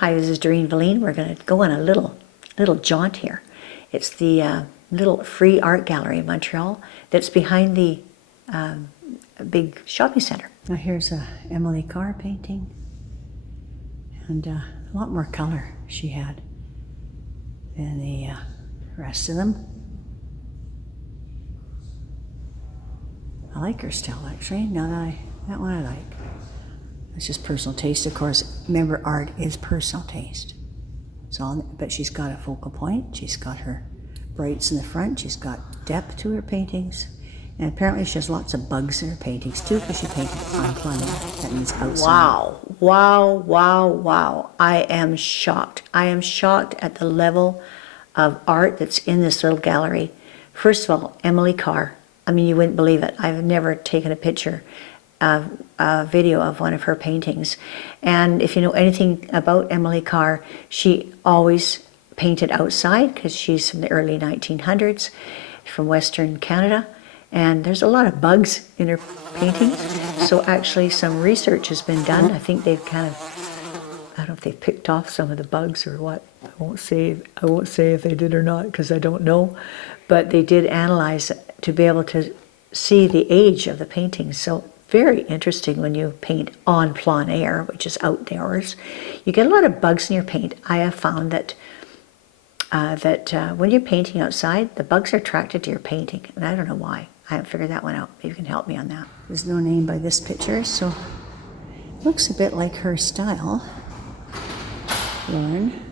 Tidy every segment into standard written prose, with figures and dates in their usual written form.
Hi, this is Doreen Velin. We're going to go on a little jaunt here. It's the little free art gallery in Montreal that's behind the big shopping center. Now here's a Emily Carr painting, and a lot more color she had than the rest of them. I like her style actually. Now that one I like. It's just personal taste, of course. Remember, art is personal taste. So, but she's got a focal point. She's got her brights in the front. She's got depth to her paintings. And apparently she has lots of bugs in her paintings too, because she painted on plein air. That means outside. Wow, wow, wow, wow. I am shocked. I am shocked at the level of art that's in this little gallery. First of all, Emily Carr. I mean, you wouldn't believe it. I've never taken a picture, a video of one of her paintings. And if you know anything about Emily Carr, she always painted outside because she's from the early 1900s, from Western Canada. And there's a lot of bugs in her paintings. So actually some research has been done. I think they've kind of, I don't know if they've picked off some of the bugs or what. I won't say if they did or not because I don't know. But they did analyze it to be able to see the age of the paintings. So very interesting when you paint on plein air, which is outdoors. You get a lot of bugs in your paint. I have found that when you're painting outside, the bugs are attracted to your painting, and I don't know why. I haven't figured that one out. Maybe you can help me on that. There's no name by this picture, so it looks a bit like her style. Lauren.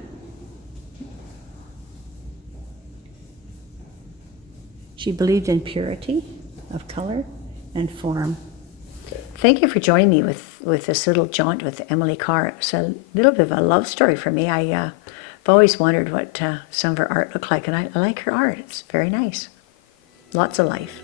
She believed in purity of color and form. Thank you for joining me with this little jaunt with Emily Carr. It's a little bit of a love story for me. I've always wondered what some of her art looked like, and I like her art. It's very nice. Lots of life.